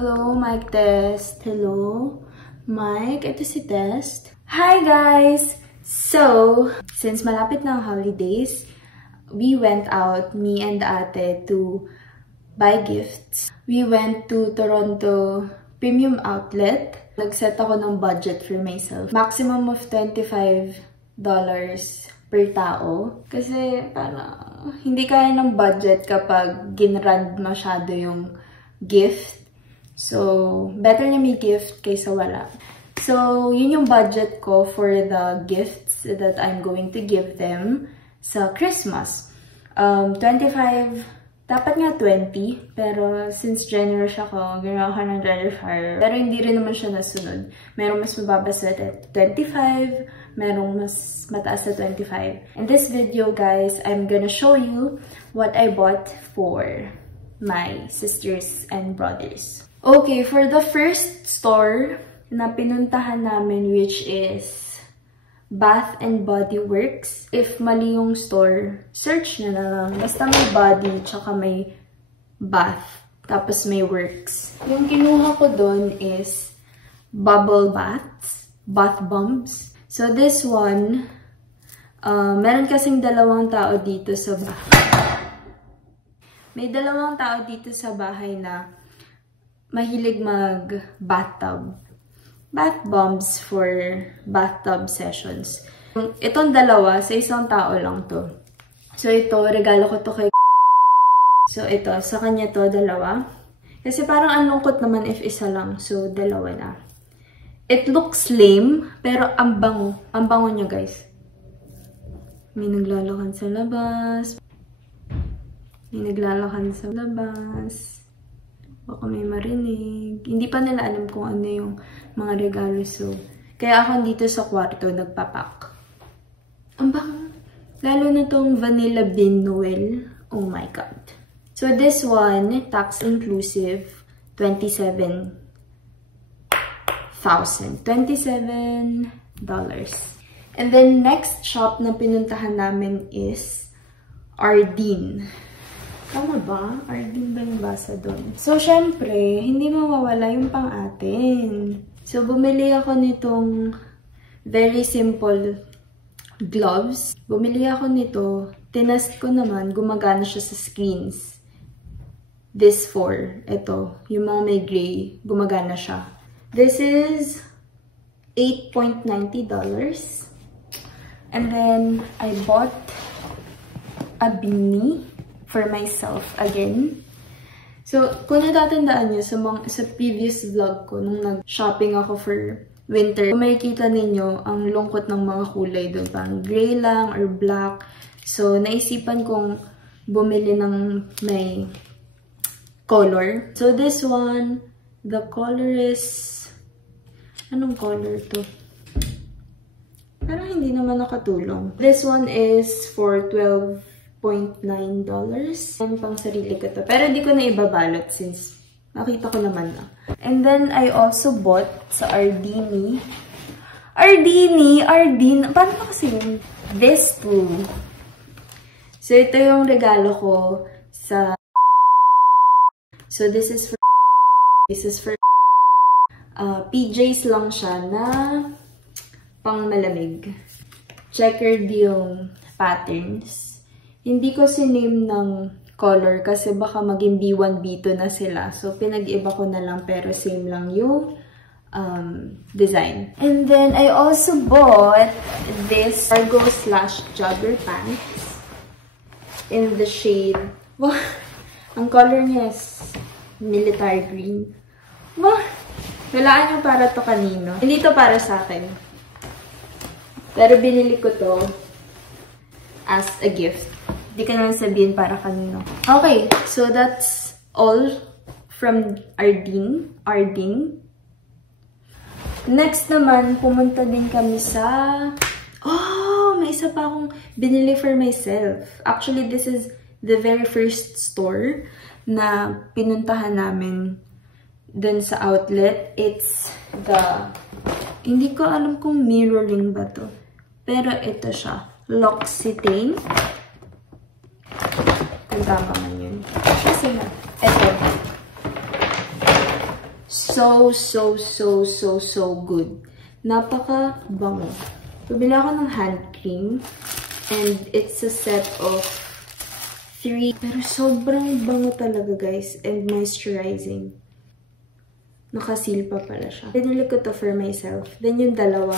Hello, mic test. Hello, mic. Ito si test. Hi, guys! So, since malapit na ang holidays, we went out, me and ate, to buy gifts. We went to Toronto Premium Outlet. Nag-set ako ng budget for myself. Maximum of $25 per tao. Kasi, parang hindi kaya ng budget kapag ginrand masyado yung gift. So, better na may gift kaysa wala. So, yun yung budget ko for the gifts that I'm going to give them sa Christmas. 25, dapat nga 20, pero since generous ako, ginawa ko ng $25. Pero hindi rin naman siya nasunod. Merong mas mababa sa 25, merong mas mataas sa 25. In this video, guys, I'm gonna show you what I bought for my sisters and brothers. Okay, for the first store na pinuntahan namin, which is Bath and Body Works. If mali yung store, search nyo na lang. Basta may body, tsaka may bath, tapos may works. Yung kinuha ko doon is bubble baths, bath bombs. So this one, meron kasing dalawang tao dito sa bahay. May dalawang tao dito sa bahay na mahilig mag-bathtub. bath bombs for bathtub sessions. Itong dalawa, sa isang tao lang to. So, ito, regalo ko to kay So, ito, sa kanya to, dalawa. Kasi parang ang lungkot naman if isa lang. So, dalawa na. It looks lame, pero ang bango. Ang bango niya, guys. May naglalakan sa labas. May naglalakan sa labas. Baka may marinig. Hindi pa nila alam kung ano yung mga regalo. So, kaya ako dito sa kwarto nagpapak. Ang bango. Lalo na tong Vanilla Bean Noel. Oh my God. So, this one, tax inclusive, $27,000. And then, next shop na pinuntahan namin is Ardeen. Tama ba? Ardeen ba yung basa doon? So, syempre, hindi mawawala yung pang atin. So, bumili ako nitong very simple gloves. Bumili ako nito. Tinest ko naman, gumagana siya sa screens. This 4. Ito, yung mga may gray, gumagana siya. This is $8.90. And then, I bought a beanie for myself again. So, kung natatandaan nyo sa previous vlog ko, nung nag-shopping ako for winter, kung makikita ninyo ang lungkot ng mga kulay doon. Parang gray lang or black. So, naisipan kong bumili ng may color. So, this one, the color is... Anong color to? Parang hindi naman nakatulong. This one is for $12.9. Yan pang sarili ko to. Pero hindi ko na ibabalot since nakita ko naman na. And then, I also bought sa Ardeen. Ardeen. Paano pa kasi yun? This too. So, ito yung regalo ko sa... So, this is for PJs lang siya na pang malamig. Checkered yung patterns. Hindi ko siname ng color kasi baka maging B1, B2 na sila. So, pinag-iba ko na lang pero same lang yung design. And then, I also bought this cargo/jogger pants in the shade. Wow! Ang color niya is military green. Wow! Walaan nyo para to kanino. Hindi to para sa akin. Pero binili ko to as a gift. Hindi ka naman sabihin para kanino. Okay, so that's all from Ardeen. Next naman, pumunta din kami sa... Oh, may isa pa akong binili for myself. Actually, this is the very first store na pinuntahan namin dun sa outlet. It's the... Hindi ko alam kung mirroring ba to. Pero ito siya. L'Occitane. Kung tama man yun. Kasi na. Ito. So good. Napaka bango. Pabili ako ng hand cream. And it's a set of 3. Pero sobrang bango talaga, guys. And moisturizing. Nakasil pa pala siya. Binili ko to for myself. Then yung dalawa,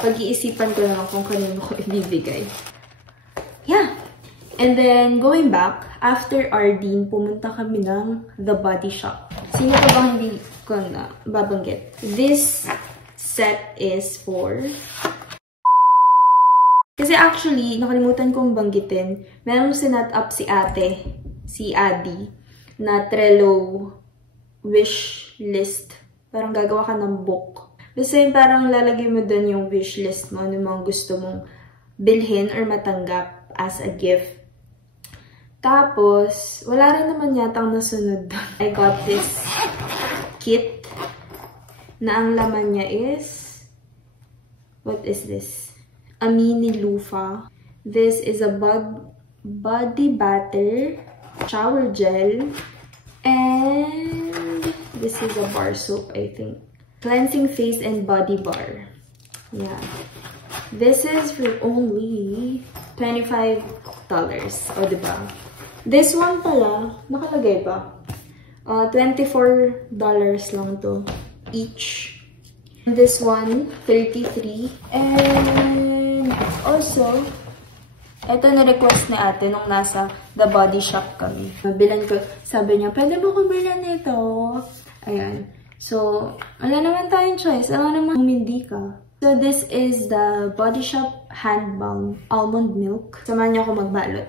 pag-iisipan ko lang kung kanino ko ibibigay. Yeah. And then, going back, after Ardeen, pumunta kami ng The Body Shop. Sino pa bang hindi ko na babanggit? This set is for... Kasi actually, nakalimutan kong banggitin, merong sinat up si ate, si Adi, na Trello wish list. Parang gagawa ka ng book. Basta yun, parang lalagay mo dun yung wish list mo, ano mga gusto mong bilhin or matanggap as a gift. Tapos, wala rin naman yatang nasunod doon. I got this kit na ang laman niya is, what is this? A mini loofah. This is a body batter, shower gel, and this is a bar soap, I think. Cleansing face and body bar. Yeah. This is for only $25. O, diba? This one pala, nakalagay ba? $24 lang to each. This one, 33. And also, ito na-request ni ate nung nasa The Body Shop kami. Bilan ko, sabi niya, pwede mo ko bilan nito. Ayan. So, wala naman tayong choice. Alam naman, humindi ka. So, this is the Body Shop Hand Balm Almond Milk. Samahan niyo ako magbalot.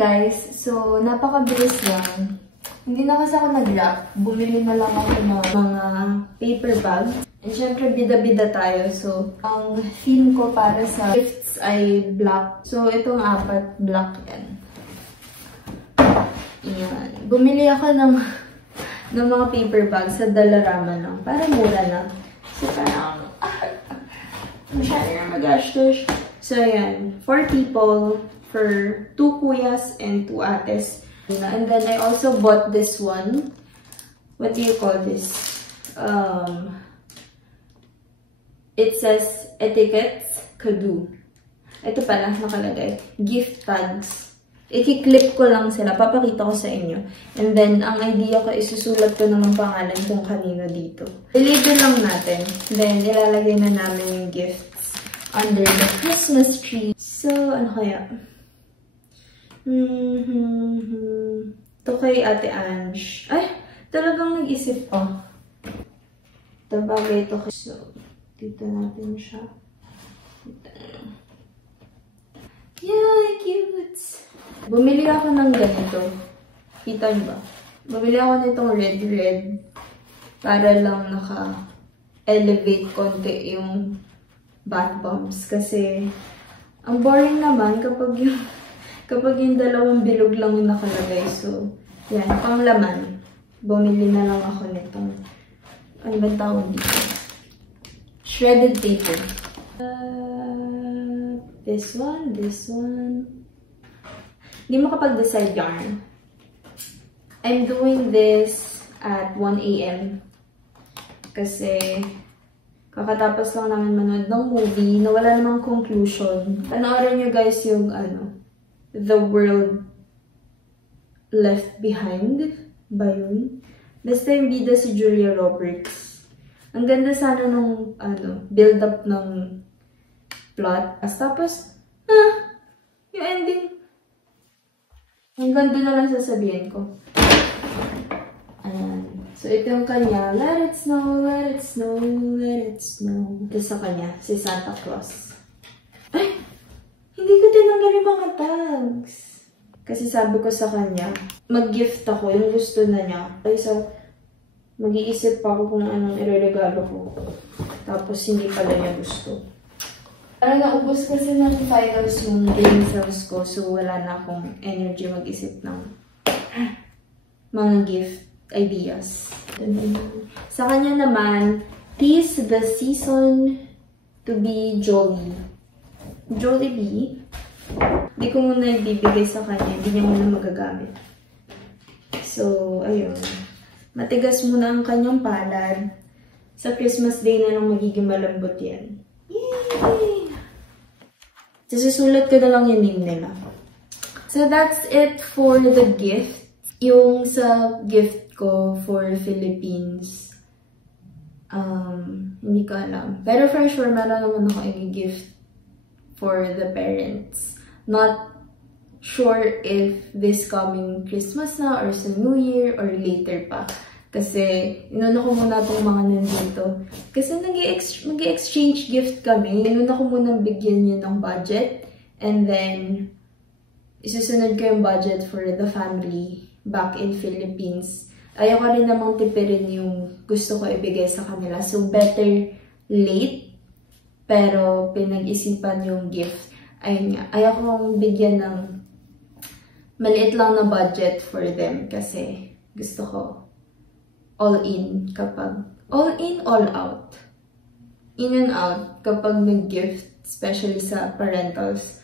Guys, so napakabilis lang. Hindi na kasi ako nag-wrap. Bumili na lang ako ng mga paper bag. And syempre, bida-bida tayo. So, ang theme ko para sa gifts ay black. So, itong 4, black yan. Yan. Bumili ako ng mga paper bag sa Dollarama lang. Para mura lang. So, parang, masyado na magastos. So, yan. 4 people. For 2 kuyas and 2 ates. And then I also bought this one. What do you call this? It says etiquettes kadu. Ito pala nakalagay. Gift tags. I-clip ko lang sila. Papakita ko sa inyo. And then, ang idea ko, isusulat ko ng pangalan kung kanino dito. I-label lang natin. Then, ilalagay na namin yung gifts under the Christmas tree. So, ano kaya? Ito kay Ate Ange. Ay, talagang nag-isip pa. Ito bagay ito. So, dito natin siya. Yay, cute! Bumili ako ng ganito. Kita niyo ba? Bumili ako nitong red. Para lang naka-elevate konti yung bath bombs. Kasi, ang boring naman kapag yung dalawang bilog lang yung nakalagay. So, yan. Pang laman. Bumili na lang ako nitong, ano ba tawag dito? Shredded paper. This one. Hindi makapag-decide yarn. I'm doing this at 1 AM. Kasi, kakatapos lang namin manood ng movie na wala namang conclusion. Panoorin nyo guys yung, The World Left Behind ba yun? Basta yung bida si Julia Roberts. Ang ganda sana nung build-up ng plot. Tapos, yung ending. Hanggang doon na lang sasabihin ko. Ayan. So, ito yung kanya. Let it snow, let it snow, let it snow. Ito sa kanya, si Santa Claus. Ay! Hindi ko tinanggal yung mga tags. Kasi sabi ko sa kanya, mag-gift ako, yung gusto na niya. Kaysa mag-iisip pa ako kung anong ireregalo ko. Tapos hindi pala niya gusto. Parang naubos kasi ng finals yung exams ko, so wala na akong energy mag-isip ng mga gift ideas. Sa kanya naman, tis the season to be jolly. Jollibee. Hindi ko muna ibibigay sa kanya. Hindi niya muna magagamit. So, ayun. Matigas muna ang kanyang palad. Sa Christmas Day na lang magiging malambot yan. Yay! Susulat ko na lang yung name nila. So, that's it for the gift. Yung sa gift ko for Philippines, hindi ko alam. Pero for sure, meron naman ako i-gift for the parents. Not sure if this coming Christmas na or sa New Year or later pa. Kasi inuna ko muna itong mga nandito. Kasi mag-exchange gift kami. Inuna ko muna bigyan yun ng budget. And then, isusunod ko yung budget for the family back in Philippines. Ayaw ko rin namang tipirin yung gusto ko ibigay sa kanila. So, better late. Pero, pinag-isipan yung gift. Ayun nga. Ayaw kong bigyan ng maliit lang na budget for them. Kasi, gusto ko all in kapag... All in, all out. In and out kapag nag-gift. Especially sa parentals.